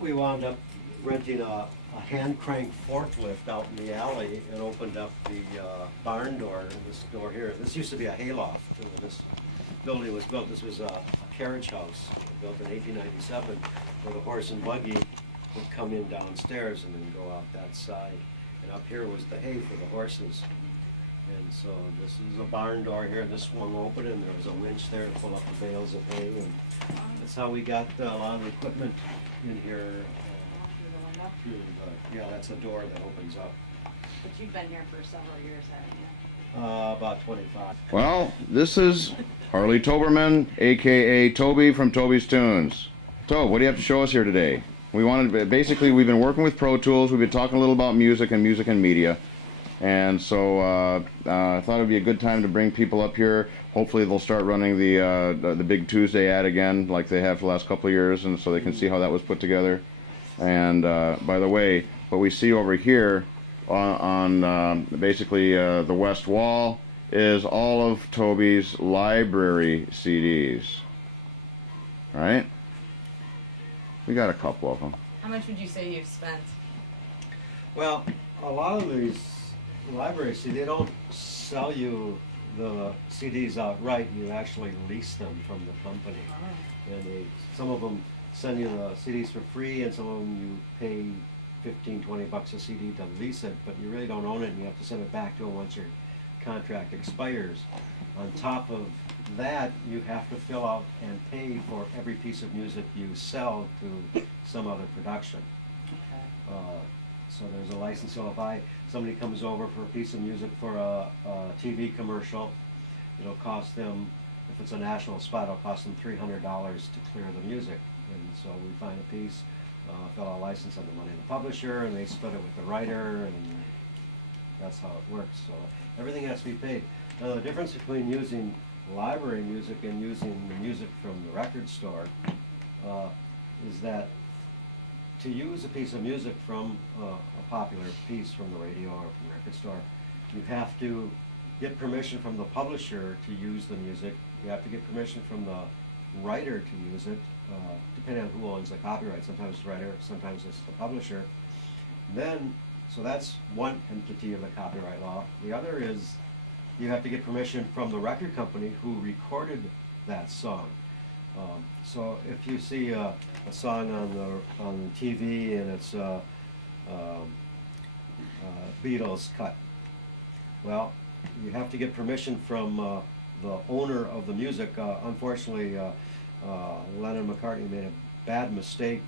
we wound up renting a hand crank forklift out in the alley and opened up the barn door, this door here. This used to be a hayloft when this building was built. This was a carriage house built in 1897 where the horse and buggy would come in downstairs and then go out that side. And up here was the hay for the horses. And so this is a barn door here. This swung open and there was a winch there to pull up the bales of hay. And that's how we got a lot of the equipment in here. Yeah, that's a door that opens up. But you've been here for several years, haven't you? About 25. Well, this is Harley Toberman, aka Toby from Toby's Tunes. Toby, what do you have to show us here today? Basically, we've been working with Pro Tools. We've been talking a little about music and media. And so I thought it would be a good time to bring people up here. Hopefully they'll start running the Big Tuesday ad again like they have for the last couple of years, and so they can see how that was put together. And by the way, what we see over here on basically the west wall is all of Toby's library CDs. All right? We got a couple of them. How much would you say you've spent? Well, a lot of these libraries, see, they don't sell you the CDs outright. You actually lease them from the company. And some of them send you the CDs for free, and some of them you pay 15, 20 bucks a CD to lease it, but you really don't own it, and you have to send it back to them once your contract expires. On top of that, you have to fill out and pay for every piece of music you sell to some other production. Okay. So there's a license. So if somebody comes over for a piece of music for a TV commercial, it'll cost them, if it's a national spot, it'll cost them $300 to clear the music. And so we find a piece, fill out a license, send the money to the publisher, and they split it with the writer, and that's how it works. So everything has to be paid. Now the difference between using library music and using the music from the record store is that to use a piece of music from a popular piece from the radio or from the record store, you have to get permission from the publisher to use the music. You have to get permission from the writer to use it, depending on who owns the copyright. Sometimes it's the writer, sometimes it's the publisher. Then, so that's one entity of the copyright law. The other is you have to get permission from the record company who recorded that song. So if you see a song on TV and it's Beatles cut, well, you have to get permission from the owner of the music. Unfortunately, Lennon and McCartney made a bad mistake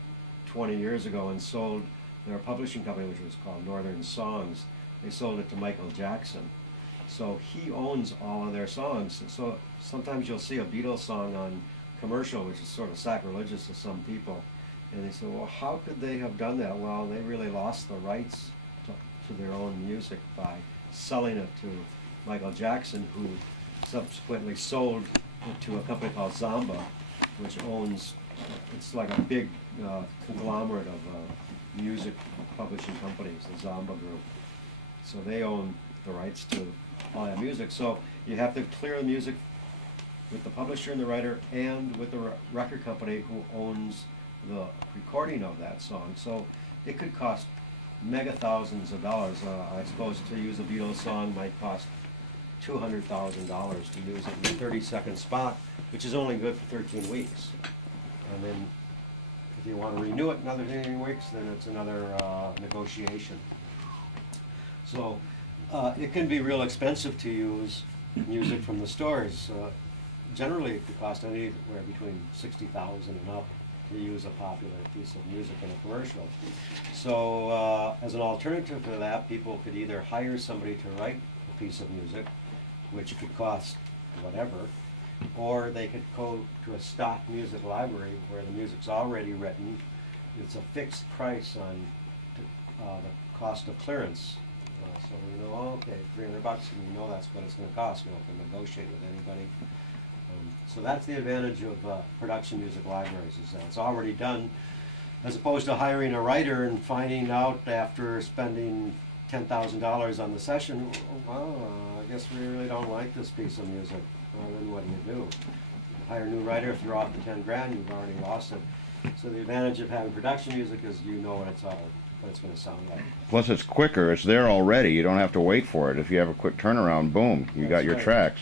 20 years ago and sold their publishing company, which was called Northern Songs. They sold it to Michael Jackson. So he owns all of their songs. So sometimes you'll see a Beatles song on commercial, which is sort of sacrilegious to some people. And they say, well, how could they have done that? Well, they really lost the rights to their own music by selling it to Michael Jackson, who subsequently sold it to a company called Zamba, which owns, it's like a big conglomerate of music publishing companies, the Zamba Group. So they own the rights to all that music. So you have to clear the music with the publisher and the writer and with the record company who owns the recording of that song. So it could cost mega thousands of dollars. I suppose to use a Beatles song might cost $200,000 to use it in a 30-second spot, which is only good for 13 weeks. And then if you want to renew it another 13 weeks, then it's another negotiation. So it can be real expensive to use music from the stores. Generally, it could cost anywhere between $60,000 and up to use a popular piece of music in a commercial. So as an alternative to that, people could either hire somebody to write a piece of music, which could cost whatever, or they could go to a stock music library where the music's already written. It's a fixed price on the cost of clearance. So we know, oh, okay, $300, and we know that's what it's going to cost. We don't have to negotiate with anybody. So that's the advantage of production music libraries, is that it's already done, as opposed to hiring a writer and finding out after spending $10,000 on the session, well, I guess we really don't like this piece of music. Well, then what do? You hire a new writer, throw out the 10 grand, you've already lost it. So the advantage of having production music is you know what it's going to sound like. Plus, it's quicker. It's there already. You don't have to wait for it. If you have a quick turnaround, boom, you got That's your right. tracks.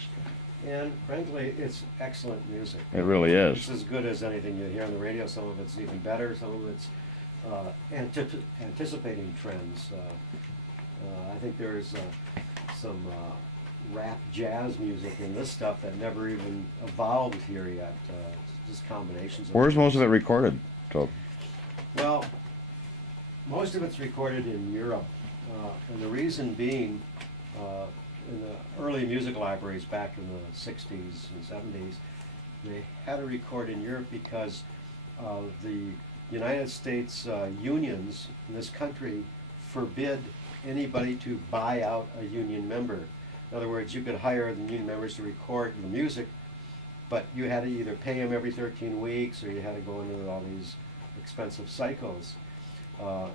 And frankly, it's excellent music. It really It's is. as good as anything you hear on the radio. Some of it's even better. Some of it's anticipating trends. I think there's some rap jazz music in this stuff that never even evolved here yet. It's just combinations of Where's most of it recorded, Toby? Well, most of it's recorded in Europe, and the reason being, in the early music libraries back in the 60s and 70s, they had to record in Europe because the United States unions in this country forbid anybody to buy out a union member. In other words, you could hire the union members to record the music, but you had to either pay them every 13 weeks or you had to go into all these expensive cycles.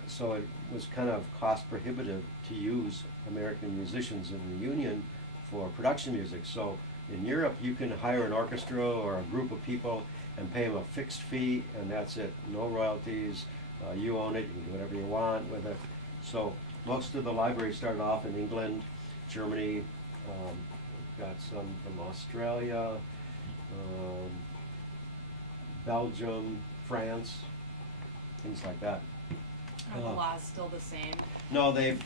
So it was kind of cost prohibitive to use American musicians in the union for production music. So in Europe, you can hire an orchestra or a group of people and pay them a fixed fee, and that's it. No royalties. You own it. You can do whatever you want with it. So most of the libraries started off in England, Germany. Got some from Australia, Belgium, France, things like that. Are the laws still the same? No, they've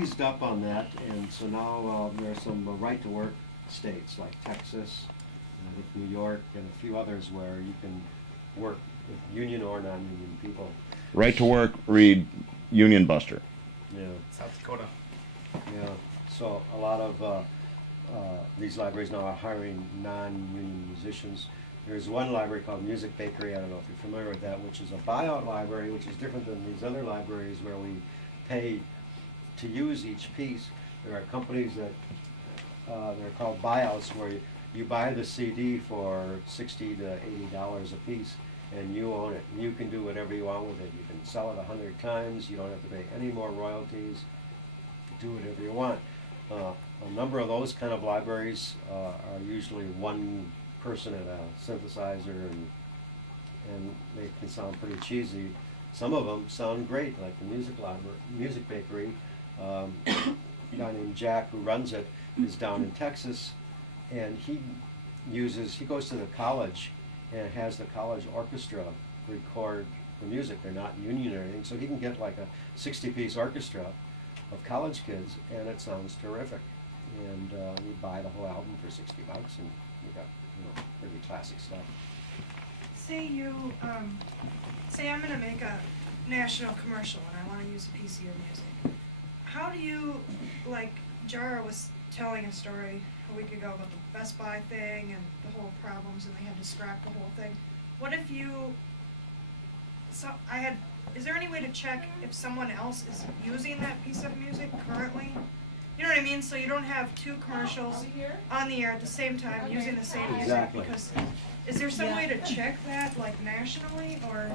eased up on that, and so now there's some right to work states like Texas, and I think New York, and a few others where you can work with union or non-union people. Right to work, read Union Buster. Yeah, South Dakota. yeah. So a lot of these libraries now are hiring non-union musicians. There's one library called Music Bakery, I don't know if you're familiar with that, which is a buyout library, which is different than these other libraries where we pay to use each piece. There are companies that, they're called buyouts, where you buy the CD for $60 to $80 a piece, and you own it. You can do whatever you want with it. You can sell it 100 times, you don't have to pay any more royalties, do whatever you want. A number of those kind of libraries are usually one person at a synthesizer, and they can sound pretty cheesy. Some of them sound great, like the Music Bakery. A guy named Jack, who runs it, is down in Texas, and he goes to the college and has the college orchestra record the music. They're not union or anything, so he can get like a 60-piece orchestra of college kids, and it sounds terrific. And you buy the whole album for $60, and you got pretty classic stuff. Say I'm gonna make a national commercial and I wanna use a piece of your music. How do you, like Jara was telling a story a week ago about the Best Buy thing and the whole problems, and they had to scrap the whole thing. What if is there any way to check if someone else is using that piece of music currently? You know what I mean? So you don't have two commercials on the air at the same time using the same music. Exactly. Because is there some way to check that, like nationally, or?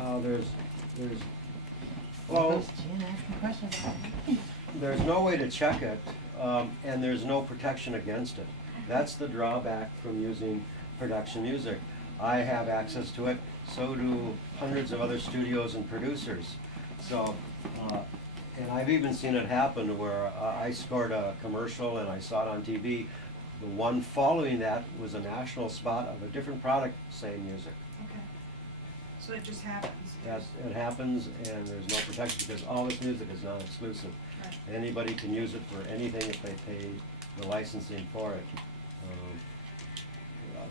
There's no way to check it, and there's no protection against it. That's the drawback from using production music. I have access to it, so do hundreds of other studios and producers. So, and I've even seen it happen where I scored a commercial and I saw it on TV. The one following that was a national spot of a different product, same music. Okay. So it just happens. Yes, it happens, and there's no protection because all this music is non-exclusive. Right. Anybody can use it for anything if they pay the licensing for it.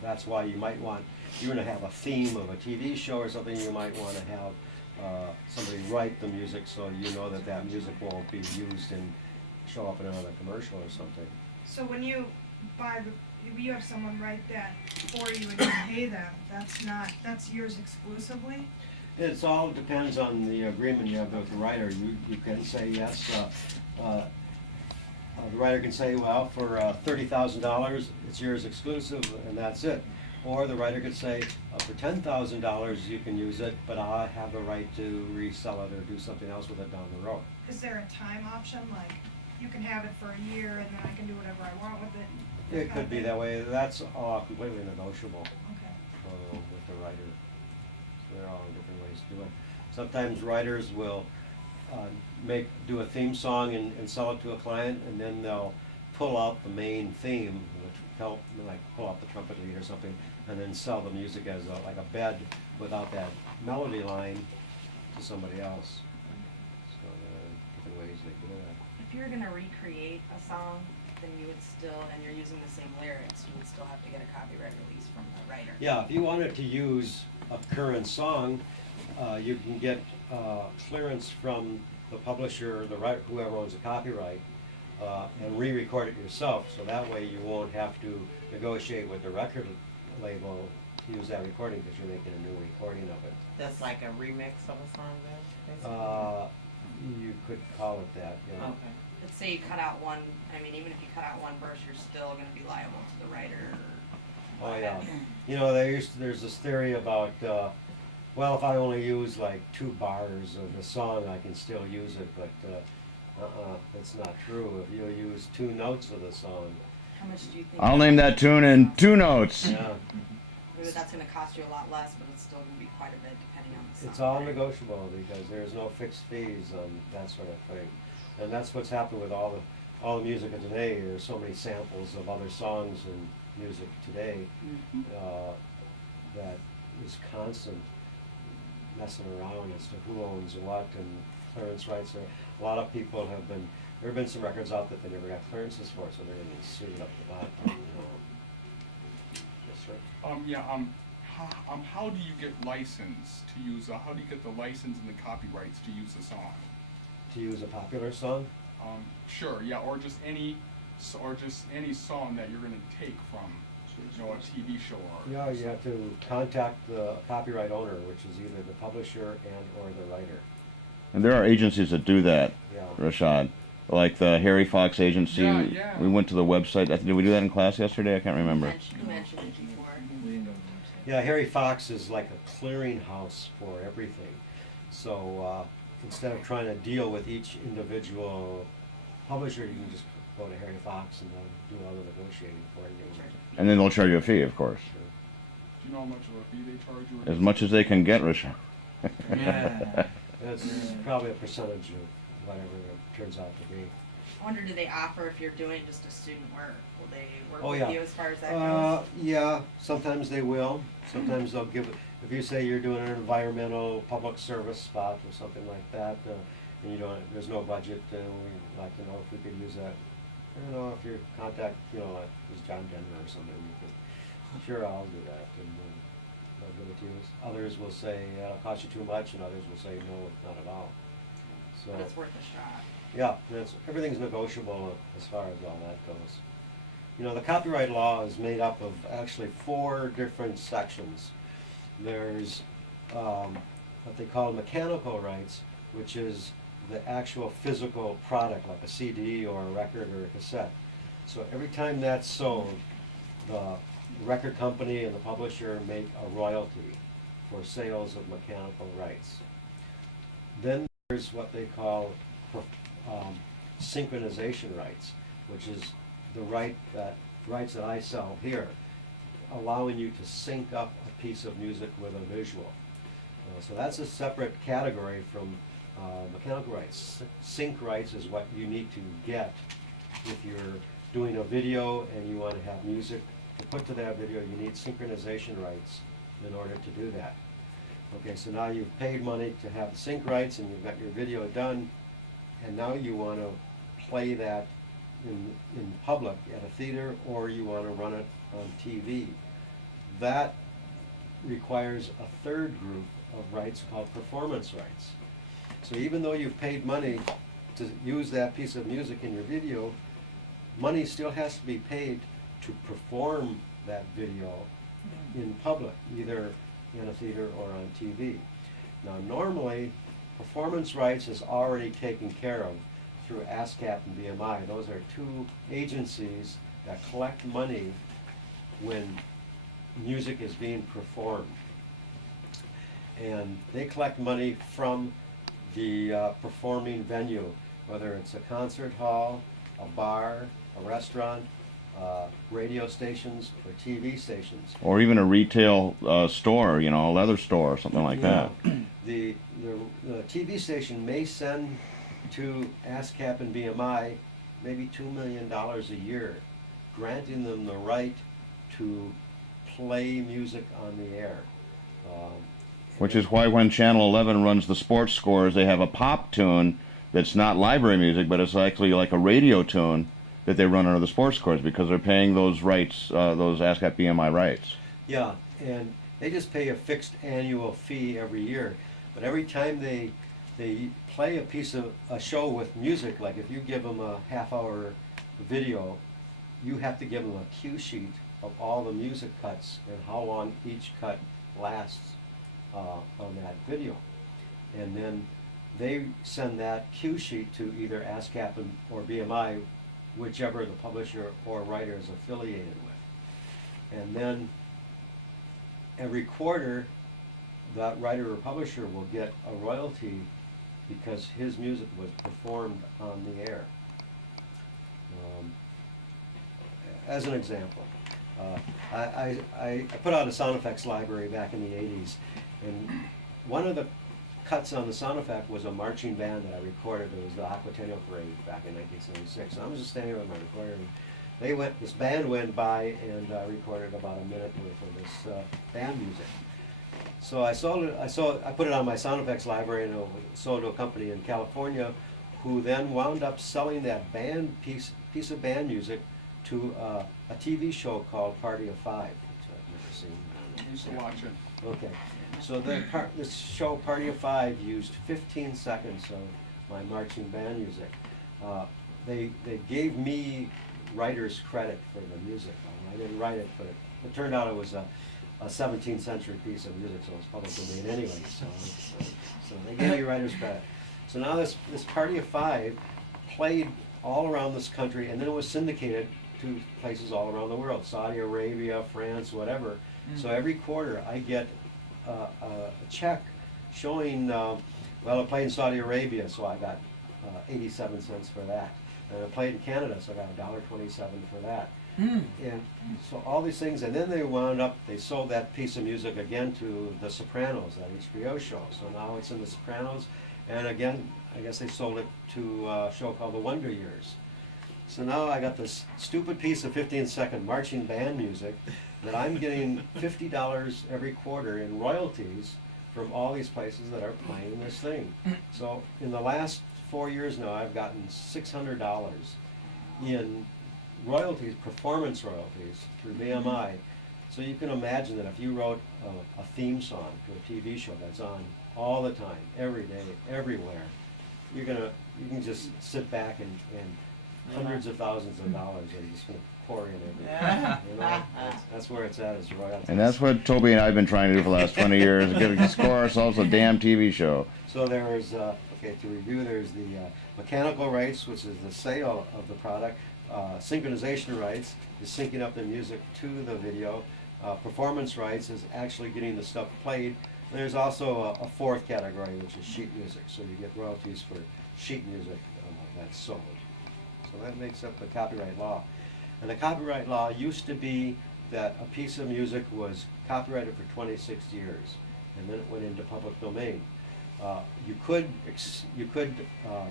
That's why you might want, if you're going to have a theme of a TV show or something, you might want to have somebody write the music so you know that that music won't be used and show up in another commercial or something. So when you you have someone write that for you and you pay them, that's yours exclusively? It all depends on the agreement you have with the writer. You can say yes. The writer can say, well, for $30,000, it's yours exclusive, and that's it. Or the writer could say, for $10,000, you can use it, but I have the right to resell it or do something else with it down the road. Is there a time option, like you can have it for a year and then I can do whatever I want with it? It could be that way. That's completely negotiable Okay. with the writer. So they're all different ways to do it. Sometimes writers will do a theme song and sell it to a client, and then they'll pull out the main theme, like pull out the trumpet lead or something, and then sell the music as like a bed without that melody line to somebody else. So there are different ways they do that. If you're gonna recreate a song, then you would still, and you're using the same lyrics, you would still have to get a copyright release from the writer. Yeah, if you wanted to use a current song, you can get clearance from the publisher, the writer, whoever owns the copyright, and re-record it yourself. So that way you won't have to negotiate with the record label to use that recording because you're making a new recording of it. That's like a remix of a song then, basically? You could call it that, yeah. Okay. Let's say you cut out one, I mean, even if you cut out one verse, you're still gonna be liable to the writer. Oh yeah. You know, there's this theory about, well, if I only use like 2 bars of the song, I can still use it, but that's not true. If you use 2 notes of the song, How much do you think? I'll name that tune in 2 notes. yeah, Maybe that's gonna cost you a lot less, but it's still gonna be quite a bit depending on the song. it's all right? negotiable because there's no fixed fees on that sort of thing. And that's what's happened with all the music of today. There's so many samples of other songs and music today that is constant messing around as to who owns what and clearance rights. A lot of people there have been some records out that they never got clearances for, so they're getting sued up the butt. You know. Yes, sir. How do you get license to use? How do you get the license and the copyrights to use the song? To use a popular song? Sure, yeah, or just any song that you're going to take from, a TV show or. Yeah, you have to contact the copyright owner, which is either the publisher and or the writer. And there are agencies that do that, Yeah. Rashad. Like the Harry Fox agency. Yeah, yeah. We went to the website. Did we do that in class yesterday? I can't remember. You mentioned it before. Yeah, Harry Fox is like a clearinghouse for everything. So instead of trying to deal with each individual publisher, you can just go to Harry Fox and they'll do all the negotiating for you. And then they'll charge you a fee, of course. Sure. Do you know how much of a fee they charge you? As much as they can get, Rashad. Yeah. That's probably a percentage of whatever it turns out to be. I wonder, do they offer if you're doing just a student work? Will they work Oh, with yeah. you as far as that goes? Yeah, sometimes they will. Sometimes they'll give, if you say you're doing an environmental public service spot or something like that, and there's no budget, we'd like to know if we could use that. I don't know, if you contact, like this John Denver or something, you could, sure, I'll do that, and they'll give it to you. Others will say, it'll cost you too much, and others will say, no, not at all. So, But it's worth a shot. yeah, everything's negotiable as far as all that goes. The copyright law is made up of actually 4 different sections. There's what they call mechanical rights, which is the actual physical product, like a CD or a record or a cassette. So every time that's sold, the record company and the publisher make a royalty for sales of mechanical rights. Then there's what they call synchronization rights, which is the rights that I sell here, allowing you to sync up a piece of music with a visual. So that's a separate category from mechanical rights. Sync rights is what you need to get if you're doing a video and you want to have music to put to that video. You need synchronization rights in order to do that. Okay, so now you've paid money to have the sync rights and you've got your video done, and now you want to play that in public at a theater, or you want to run it on TV. That requires a 3rd group of rights called performance rights. So even though you've paid money to use that piece of music in your video, money still has to be paid to perform that video in public, either in a theater or on TV. Now normally, performance rights is already taken care of through ASCAP and BMI. Those are 2 agencies that collect money when music is being performed. And they collect money from the performing venue, whether it's a concert hall, a bar, a restaurant, radio stations or TV stations. Or even a retail store, you know, a leather store or something like that. The TV station may send to ASCAP and BMI maybe $2 million a year, granting them the right to play music on the air. Which is why when Channel 11 runs the sports scores, they have a pop tune that's not library music, but it's actually like a radio tune that they run under the sports scores because they're paying those rights, those ASCAP BMI rights. Yeah, and they just pay a fixed annual fee every year. But every time they play a show with music, like if you give them a half-hour video, you have to give them a cue sheet of all the music cuts and how long each cut lasts on that video. And then they send that cue sheet to either ASCAP or BMI, whichever the publisher or writer is affiliated with. And then every quarter, that writer or publisher will get a royalty because his music was performed on the air. As an example, I put out a sound effects library back in the 80s, and one of the cuts on the sound effect was a marching band that I recorded. It was the Aquatennial Parade back in 1976. And I was just standing with my recorder, and this band went by and recorded about a minute worth of this band music. So I put it on my sound effects library, and it was sold to a company in California, who then wound up selling that piece of band music to a TV show called Party of Five, which I've never seen. I used to watch it. Okay, so this show, Party of Five, used 15 seconds of my marching band music. They gave me writer's credit for the music. I didn't write it, but it turned out it was a 17th century piece of music, so it was public domain anyway. So they gave me writer's credit. So now this Party of Five played all around this country, and then it was syndicated to places all around the world, Saudi Arabia, France, whatever. So every quarter I get a check showing, well, I played in Saudi Arabia, so I got 87 cents for that. And I played in Canada, so I got $1.27 for that. And so all these things, and then they sold that piece of music again to The Sopranos, that HBO show. So now it's in The Sopranos, and again, I guess they sold it to a show called The Wonder Years. So now I got this stupid piece of 15-second marching band music that I'm getting $50 every quarter in royalties from all these places that are playing this thing. So in the last 4 years now, I've gotten $600 in royalties, performance royalties through BMI. So you can imagine that if you wrote a theme song to a TV show that's on all the time, every day, everywhere, you can just sit back and hundreds of thousands of dollars are just going to pour in every day. You know, that's where it's at, is royalties. And that's what Toby and I have been trying to do for the last 20 years, to score ourselves a damn TV show. So there's, okay, to review, there's the mechanical rights, which is the sale of the product. Synchronization rights is syncing up the music to the video. Performance rights is actually getting the stuff played. There's also a fourth category, which is sheet music. So you get royalties for sheet music that's sold. So that makes up the copyright law. And the copyright law used to be that a piece of music was copyrighted for 26 years, and then it went into public domain. You could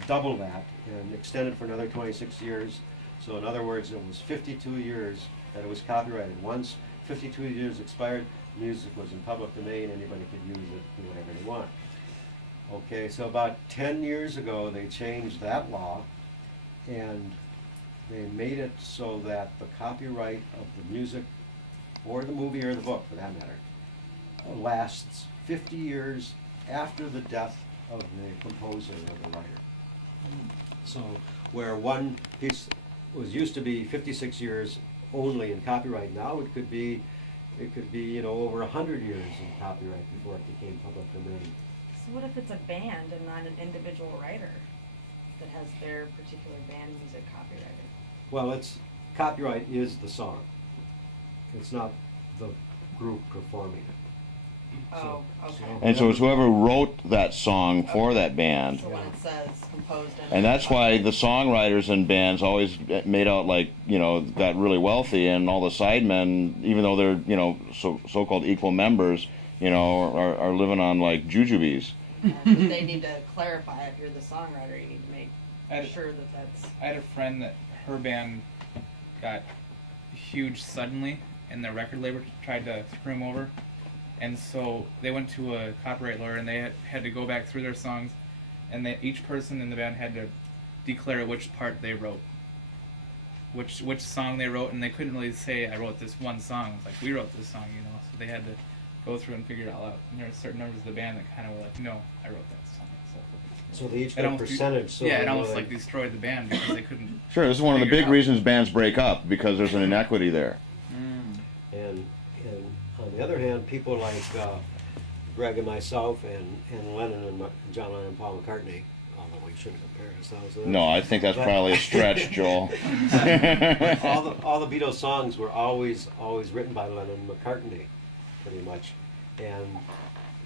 double that and extend it for another 26 years. So in other words, it was 52 years that it was copyrighted. Once 52 years expired, music was in public domain, anybody could use it, do whatever they want. Okay, so about 10 years ago, they changed that law, and they made it so that the copyright of the music, or the movie or the book for that matter, lasts 50 years after the death of the composer or the writer. So where one piece used to be 56 years only in copyright, now it could be over 100 years in copyright before it became public domain. So what if it's a band and not an individual writer that has their particular band music copyrighted? Well, copyright is the song. It's not the group performing it. Oh, okay. And so it's whoever wrote that song for that band. So when it says composed And that's why the songwriters in bands always made out like, got really wealthy, and all the sidemen, even though they're, so-called equal members, are living on like jujubes. But they need to clarify, if you're the songwriter, you need to make sure that that's... I had a friend that her band got huge suddenly, and the record label tried to screw him over. And so they went to a copyright lawyer, and they had to go back through their songs, and each person in the band had to declare which part they wrote, which song they wrote, and they couldn't really say, I wrote this one song. It's like, we wrote this song, so they had to go through and figure it all out. And there were certain members of the band that kind of were like, no, I wrote that song. So they each It get a almost- percentage, so. yeah, they it know almost they- like destroyed the band because they couldn't. Sure, this is one of the figure it big out. reasons bands break up, because there's an inequity there. And on the other hand, people like Gregg and myself and Lennon and John Lennon and Paul McCartney, although we shouldn't compare ourselves to them. No, I think that's probably a stretch, Joel. all the Beatles songs were always written by Lennon and McCartney, pretty much, and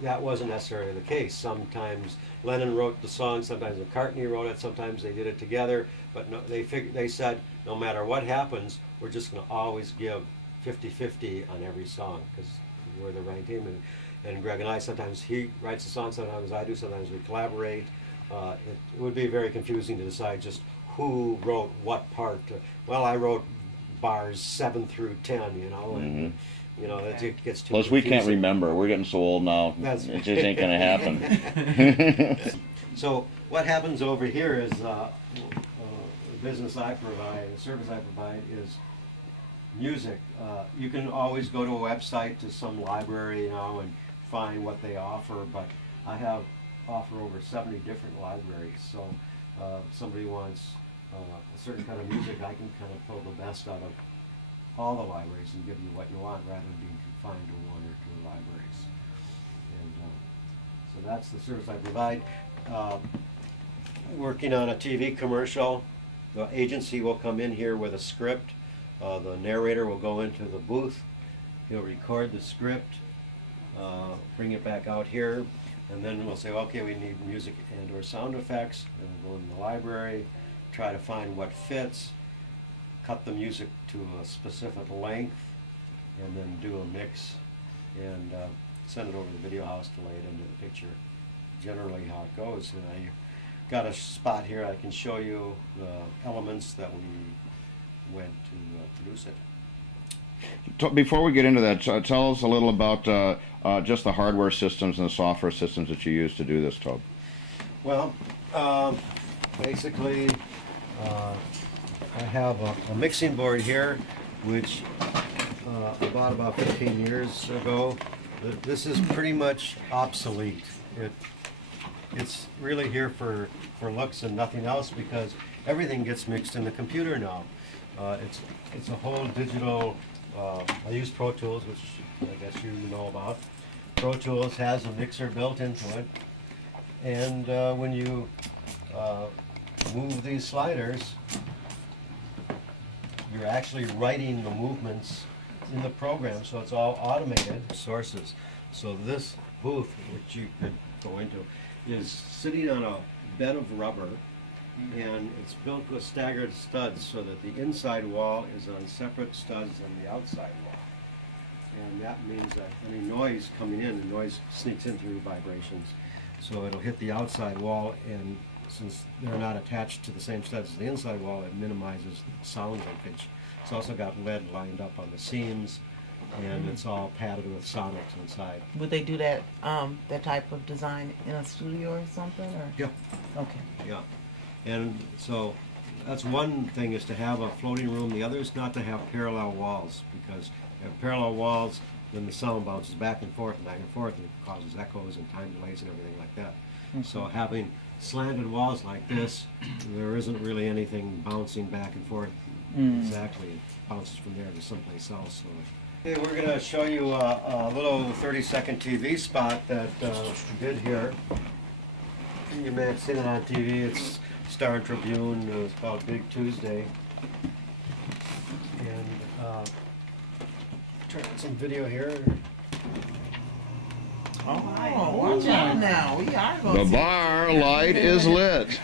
that wasn't necessarily the case. Sometimes Lennon wrote the song, sometimes McCartney wrote it, sometimes they did it together. But no, they said no matter what happens, we're just going to always give 50-50 on every song because we're the right team. And Gregg and I, sometimes he writes a song, sometimes I do, sometimes we collaborate. It would be very confusing to decide just who wrote what part. Well, I wrote bars 7 through 10, and it gets too Plus, we can't confusing. remember. We're getting so old now. That's- It just ain't gonna happen. So what happens over here is the business I provide, the service I provide is music. You can always go to a website, to some library, and find what they offer, but I offer over 70 different libraries. So if somebody wants a certain kind of music, I can kind of pull the best out of all the libraries and give you what you want rather than being confined to one or two libraries. And so that's the service I provide. Working on a TV commercial, the agency will come in here with a script. The narrator will go into the booth. He'll record the script, bring it back out here, and then we'll say, okay, we need music and or sound effects. And we'll go in the library, try to find what fits, cut the music to a specific length, and then do a mix and send it over to the video house to lay it into the picture. Generally how it goes. And I got a spot here I can show you the elements that we went to produce it. Before we get into that, tell us a little about just the hardware systems and the software systems that you use to do this, Toby. Well, basically, I have a mixing board here, which I bought about 15 years ago. This is pretty much obsolete. It's really here for looks and nothing else because everything gets mixed in the computer now. It's a whole digital. I use Pro Tools, which I guess you know about. Pro Tools has a mixer built into it, and when you move these sliders, you're actually writing the movements in the program, so it's all automated sources. So this booth, which you could go into, is sitting on a bed of rubber, and it's built with staggered studs so that the inside wall is on separate studs than the outside wall. And that means that any noise coming in, the noise sneaks in through vibrations. So it'll hit the outside wall, and since they're not attached to the same studs as the inside wall, it minimizes sound leakage. It's also got lead lined up on the seams, and it's all padded with sonics inside. Would they do that type of design in a studio or something, or? Yeah. Okay. Yeah, and so that's one thing, is to have a floating room. The other is not to have parallel walls, because if you have parallel walls, then the sound bounces back and forth, and it causes echoes and time delays and everything like that. So having slanted walls like this, there isn't really anything bouncing back and forth. Exactly, it bounces from there to someplace else. So. Okay, we're going to show you a little 30-second TV spot that we did here. You may have seen it on TV. It's Star Tribune. It's called Big Tuesday. And turn on some video here. Oh, watch out now. We are going The to bar light is lit.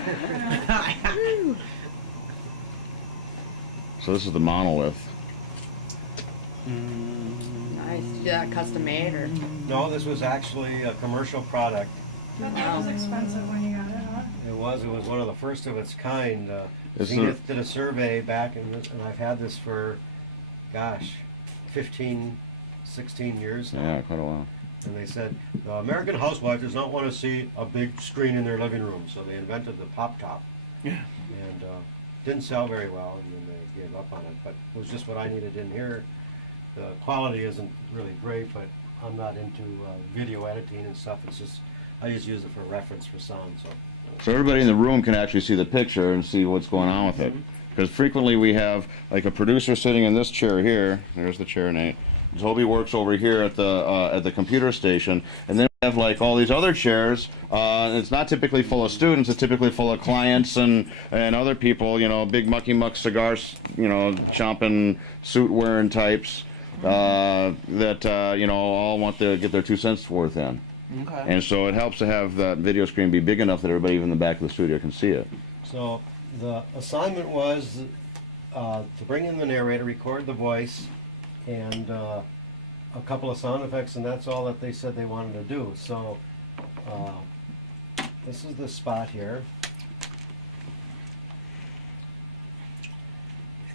So this is the monolith. Nice. Did you get that custom made or? No, this was actually a commercial product. But that was expensive when you got it, huh? It was one of the first of its kind. This is- Zenith did a survey back, and I've had this for, gosh, 15, 16 years now. Yeah, quite a while. And they said, the American housewife does not want to see a big screen in their living room, so they invented the pop top. Yeah. And didn't sell very well, and then they gave up on it. But it was just what I needed in here. The quality isn't really great, but I'm not into video editing and stuff. It's just, I just use it for reference for sound. So everybody in the room can actually see the picture and see what's going on with it. Because frequently we have like a producer sitting in this chair here. There's the chair, Nate. Toby works over here at the computer station, and then we have like all these other chairs. It's not typically full of students. It's typically full of clients and other people. You know, big mucky muck cigars. You know, chomping, suit wearing types that you know all want to get their 2 cents worth in. Okay. And so it helps to have that video screen be big enough that everybody even in the back of the studio can see it. So the assignment was to bring in the narrator, record the voice, and a couple of sound effects, and that's all that they said they wanted to do. So this is the spot here,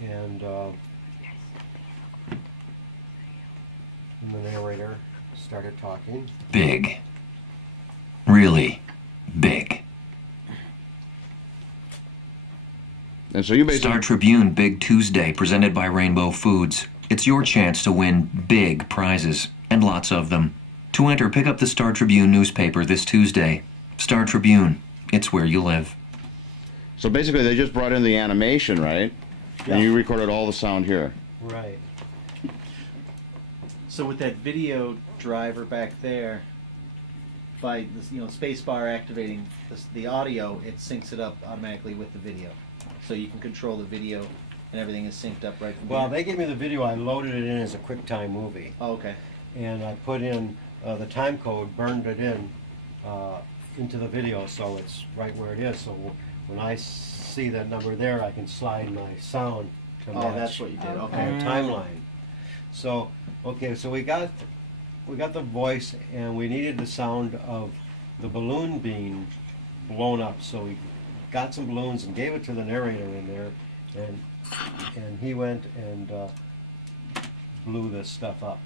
and the narrator started talking. Big. Really big. And so you basically Star Tribune Big Tuesday presented by Rainbow Foods. It's your chance to win big prizes, and lots of them. To enter, pick up the Star Tribune newspaper this Tuesday. Star Tribune, it's where you live. So basically, they just brought in the animation, right? Yeah. And you recorded all the sound here. Right. So with that video driver back there, by this, space bar activating the audio, it syncs it up automatically with the video. So you can control the video, and everything is synced up right from Well, here. they gave me the video. I loaded it in as a QuickTime movie. Oh, okay. And I put in the time code, burned it in into the video, so it's right where it is. So when I see that number there, I can slide my sound to match. Oh, that's what you did. my Okay. timeline. So okay, so we got the voice, and we needed the sound of the balloon being blown up. So we got some balloons and gave it to the narrator in there, and he went and blew this stuff up.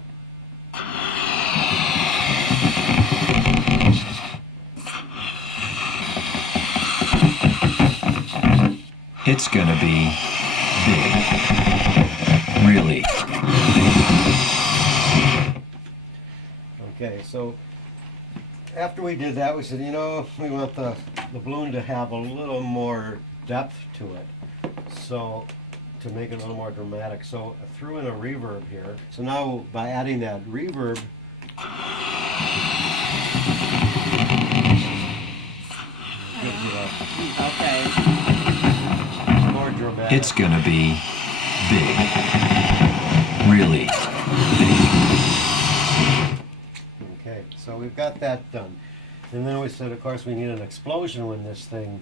It's gonna be big. Really big. Okay, so after we did that, we said, we want the balloon to have a little more depth to it, so to make it a little more dramatic. So I threw in a reverb here. So now by adding that reverb, gives you Okay. a more dramatic. It's gonna be big. Really big. Okay, so we've got that done. And then we said, of course, we need an explosion when this thing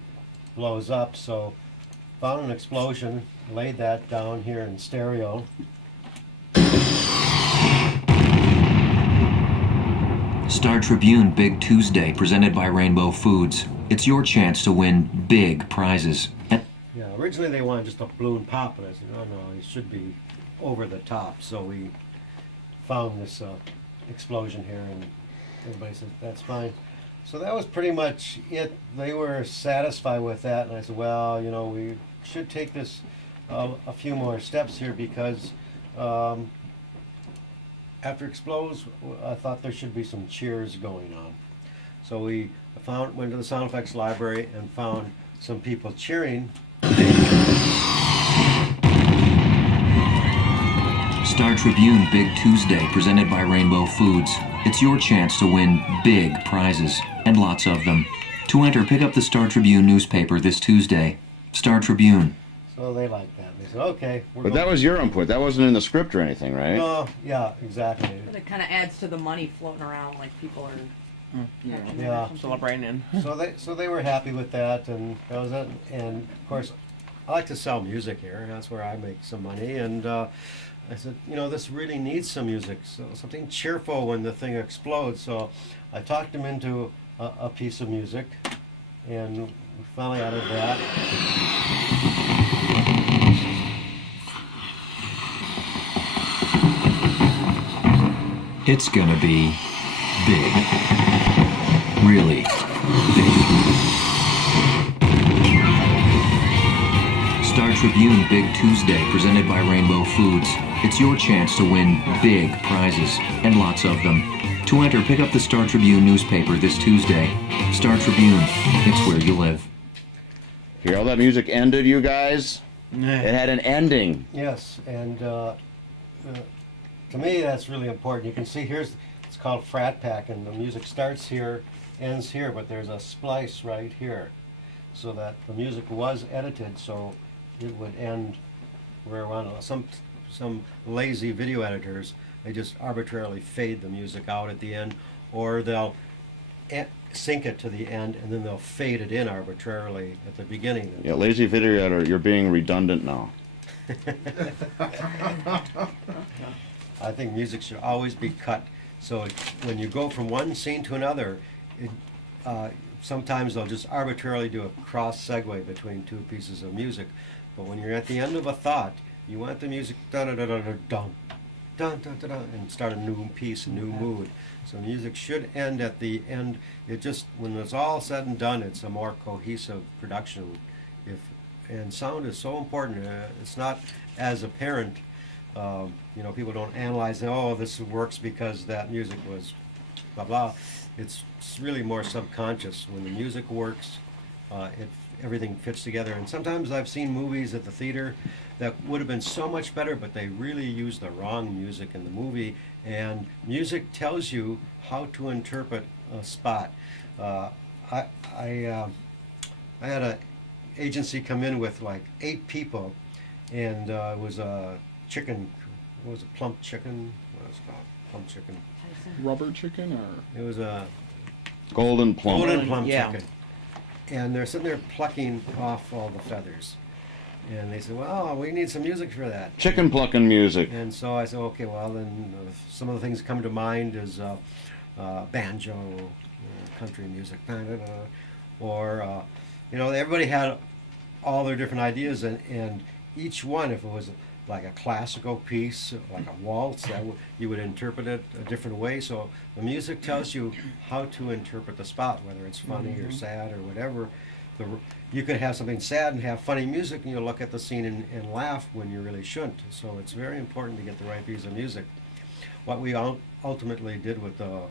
blows up. So found an explosion, laid that down here in stereo. Star Tribune Big Tuesday presented by Rainbow Foods. It's your chance to win big prizes. Yeah, originally they wanted just a balloon pop, but I said, no, it should be over the top. So we found this explosion here, and everybody said, that's fine. So that was pretty much it. They were satisfied with that, and I said, well, we should take this a few more steps here, because after it explodes, I thought there should be some cheers going on. So we went to the sound effects library and found some people cheering. Star Tribune Big Tuesday presented by Rainbow Foods. It's your chance to win big prizes, and lots of them. To enter, pick up the Star Tribune newspaper this Tuesday. Star Tribune. So they liked that. They said, okay. But that was your input. That wasn't in the script or anything, right? No, yeah, exactly. But it kind of adds to the money floating around, like people are Yeah. Celebrating. So they were happy with that, and that was it. And of course, I like to sell music here. That's where I make some money. And I said, this really needs some music, so something cheerful when the thing explodes. So I talked him into a piece of music, and we finally added that. It's gonna be big. Really big. Star Tribune Big Tuesday, presented by Rainbow Foods. It's your chance to win big prizes, and lots of them. To enter, pick up the Star Tribune newspaper this Tuesday. Star Tribune, it's where you live. Hear how that music ended, you guys? It had an ending. Yes, and to me that's really important. You can see it's called frat pack, and the music starts here, ends here, but there's a splice right here, so that the music was edited so it would end where around. Some lazy video editors, they just arbitrarily fade the music out at the end, or they'll sync it to the end and then they'll fade it in arbitrarily at the beginning. Yeah, lazy video editor, you're being redundant now. I think music should always be cut. So when you go from one scene to another, sometimes they'll just arbitrarily do a cross segue between two pieces of music. But when you're at the end of a thought, you want the music dun dun dun dun dun dun dun dun, and start a new piece, a new mood. So music should end at the end. When it's all said and done, it's a more cohesive production. And sound is so important. It's not as apparent. People don't analyze, this works because that music was blah blah. It's really more subconscious. When the music works, everything fits together. And sometimes I've seen movies at the theater that would have been so much better, but they really used the wrong music in the movie. And music tells you how to interpret a spot. I had an agency come in with like 8 people, and it was a chicken. What was it? Plump chicken? What was it called? Plump chicken. Rubber chicken, or It was a Golden plum. golden plum Yeah. chicken. And they're sitting there plucking off all the feathers. And they said, well, we need some music for that. Chicken plucking music. And so I said, okay, well, then some of the things that come to mind is banjo, country music, or, everybody had all their different ideas, and each one, if it was like a classical piece, like a waltz, you would interpret it a different way. So the music tells you how to interpret the spot, whether it's funny or sad or whatever. You could have something sad and have funny music, and you'll look at the scene and laugh when you really shouldn't. So it's very important to get the right piece of music. What we ultimately did with the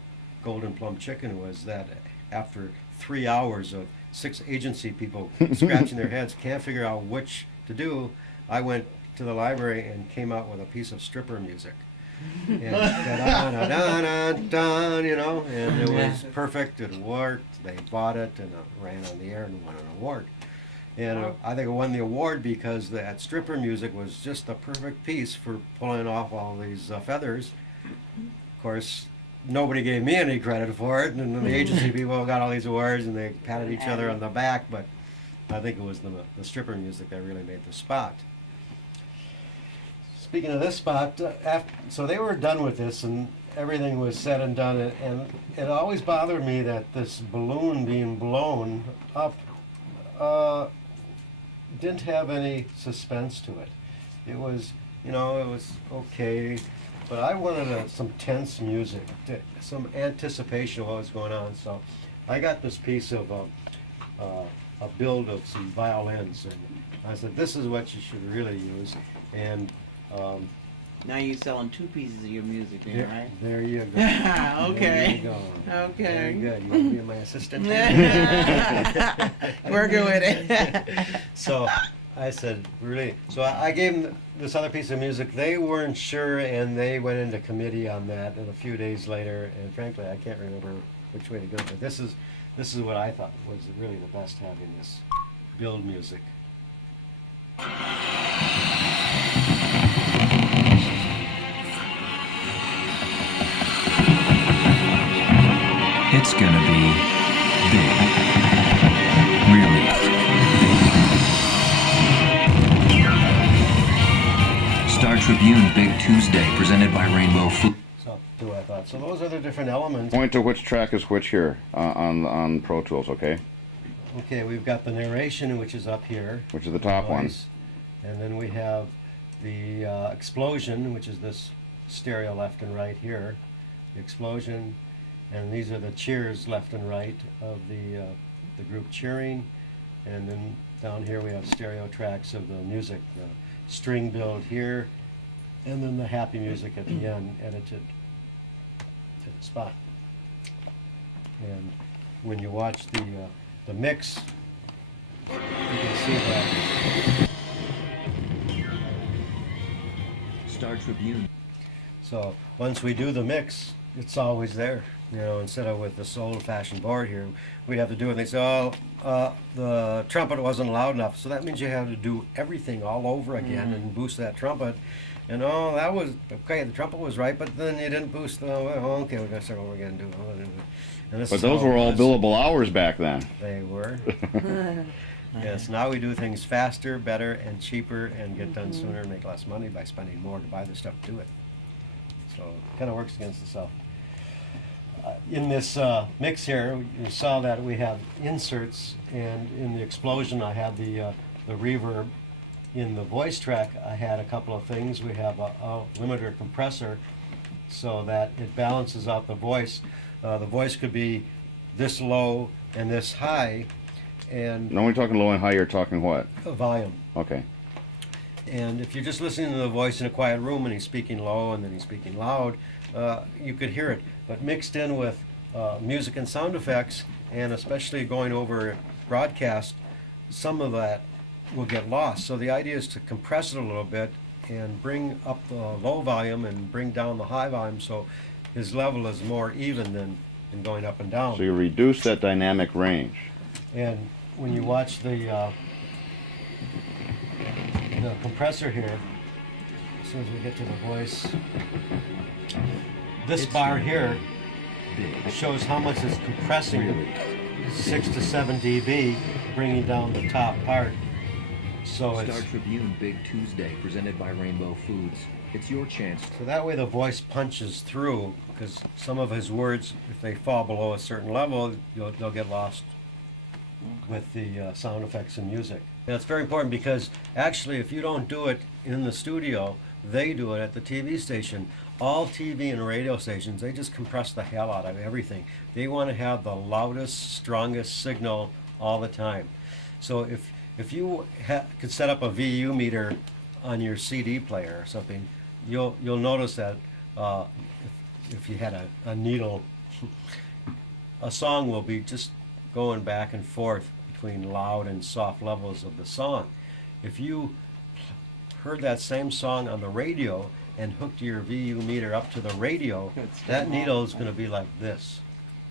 Golden Plum Chicken was that after 3 hours of 6 agency people scratching their heads, can't figure out which to do, I went to the library and came out with a piece of stripper music. And da-da-da-da-da-da, and it was perfect. It worked. They bought it, and it ran on the air and won an award. And I think it won the award because that stripper music was just the perfect piece for pulling off all these feathers. Of course, nobody gave me any credit for it, and the agency people got all these awards, and they patted each other on the back, but I think it was the stripper music that really made the spot. Speaking of this spot, so they were done with this, and everything was said and done, and it always bothered me that this balloon being blown up didn't have any suspense to it. It was, it was okay, but I wanted some tense music, some anticipation of what was going on. So I got this piece of a build of some violins, and I said, this is what you should really use. And Now you're selling 2 pieces of your music then, right? there you go. Okay. There you go. Okay. Very good. You want to be my assistant? Working with it. So I said, really? So I gave them this other piece of music. They weren't sure, and they went into committee on that. And a few days later, and frankly, I can't remember which way to go. But this is what I thought was really the best, having this build music. It's It's gonna be big. Really big. Star Tribune Big Tuesday, presented by Rainbow Food. So, do I thought. So those are the different elements. Point to which track is which here on Pro Tools, okay? Okay, we've got the narration, which is up here. Which is the top one? Voice. And then we have the explosion, which is this stereo left and right here. The explosion, and these are the cheers left and right of the group cheering. And then down here we have stereo tracks of the music, the string build here, and then the happy music at the end, edited to the spot. And when you watch the mix, you can see that. Star Tribune. So once we do the mix, it's always there. You know, instead of with this old-fashioned board here, we'd have to do it. And they say, "Oh, the trumpet wasn't loud enough." So that means you have to do everything all over again and boost that trumpet. And that was okay. The trumpet was right, but then you didn't boost. Okay, we're gonna start over again. And this But is those how it were all was. billable hours back then. They were. Yes, now we do things faster, better, and cheaper, and get done sooner and make less money by spending more to buy the stuff to do it. So it kind of works against itself. In this mix here, you saw that we have inserts, and in the explosion I had the reverb. In the voice track I had a couple of things. We have a limiter compressor so that it balances out the voice. The voice could be this low and this high, and No, when you're talking low and high, you're talking what? volume. Okay. And if you're just listening to the voice in a quiet room and he's speaking low and then he's speaking loud, you could hear it. But mixed in with music and sound effects, and especially going over broadcast, some of that will get lost. So the idea is to compress it a little bit and bring up the low volume and bring down the high volume so his level is more even than going up and down. So you reduce that dynamic range. And when you watch the compressor here, as soon as we get to the voice, this bar here shows how much it's compressing, 6 to 7 dB, bringing down the top part. So Star Tribune Big Tuesday, presented by Rainbow Foods. It's your chance. So that way the voice punches through, because some of his words, if they fall below a certain level, they'll get lost with the sound effects and music. And it's very important because actually if you don't do it in the studio, they do it at the TV station. All TV and radio stations, they just compress the hell out of everything. They want to have the loudest, strongest signal all the time. So if you could set up a VU meter on your CD player or something, you'll notice that if you had a needle, a song will be just going back and forth between loud and soft levels of the song. If you heard that same song on the radio and hooked your VU meter up to the radio, that needle is going to be like this.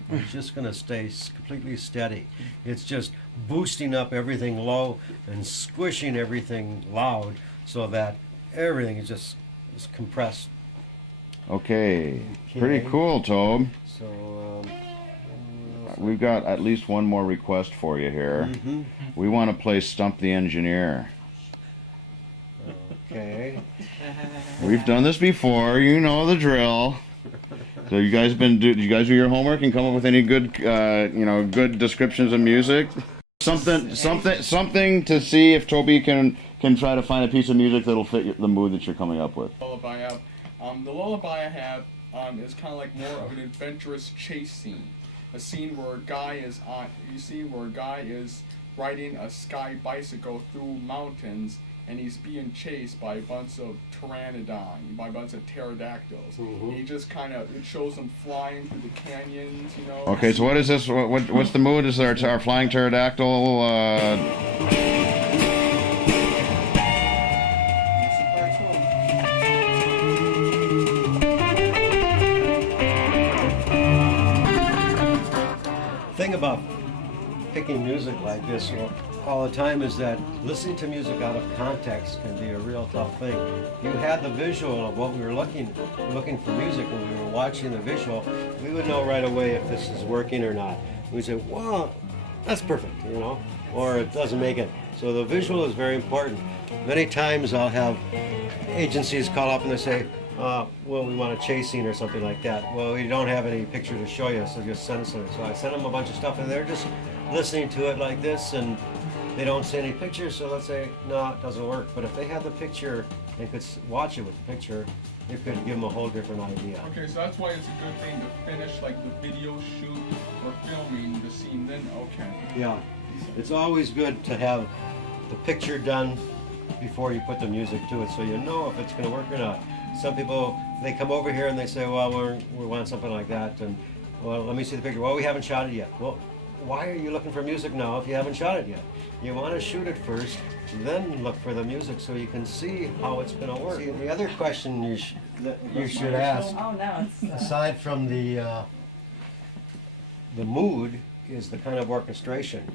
It's just going to stay completely steady. It's just boosting up everything low and squishing everything loud so that everything is just compressed. Okay. Pretty cool, Tobe. So We've got at least one more request for you here. We want to play Stump the Engineer. Okay. We've done this before. You know the drill. So you guys did you guys do your homework and come up with any good, good descriptions of music? Something to see if Toby can try to find a piece of music that'll fit the mood that you're coming up with. Lullaby I have. The lullaby I have is kind of like more of an adventurous chase scene. A scene where a guy is riding a sky bicycle through mountains, and he's being chased by a bunch of pterodactyls. He just it shows him flying through the canyons, Okay, so what is this? What's the mood? Is there our flying pterodactyl? Thing about picking music like this all the time is that listening to music out of context can be a real tough thing. If you had the visual of what we were looking for music when we were watching the visual, we would know right away if this is working or not. We'd say, wow, that's perfect, you know, or it doesn't make it. So the visual is very important. Many times I'll have agencies call up and they say, well, we want a chase scene or something like that. Well, we don't have any picture to show you, so just send us something. So I send them a bunch of stuff, and they're just listening to it like this, and they don't see any pictures, so let's say, no, it doesn't work. But if they had the picture and could watch it with the picture, it could give them a whole different idea. Okay, so that's why it's a good thing to finish like the video shoot or filming the scene, then okay. Yeah, it's always good to have the picture done before you put the music to it, so you know if it's going to work or not. Some people, they come over here and they say, well, we want something like that, and well, let me see the picture. Well, we haven't shot it yet. Well, why are you looking for music now if you haven't shot it yet? You want to shoot it first, then look for the music so you can see how it's going to work. See, the other question you should ask, Oh, no, it's, aside from the mood, is the kind of orchestration.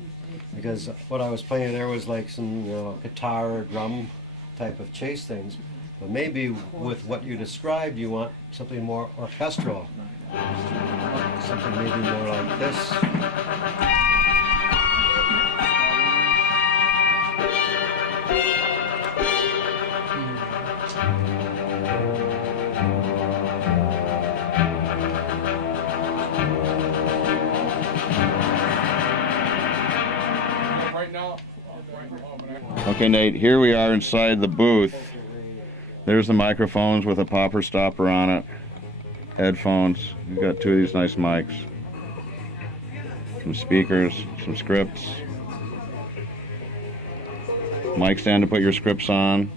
Because what I was playing there was like some guitar or drum type of chase things. But maybe with what you described, you want something more orchestral. Something maybe more like this. Okay, Nate, here we are inside the booth. There's the microphones with a popper stopper on it. Headphones. We've got two of these nice mics. Some speakers, some scripts. Mic stand to put your scripts on.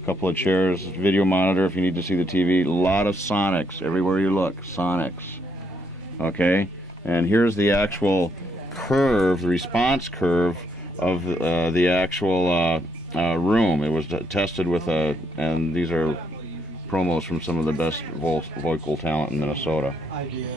A couple of chairs, video monitor if you need to see the TV. A lot of sonics everywhere you look. Sonics. Okay? And here's the actual curve, the response curve of the actual room. It was tested with and these are promos from some of the best vocal talent in Minnesota. Ideas.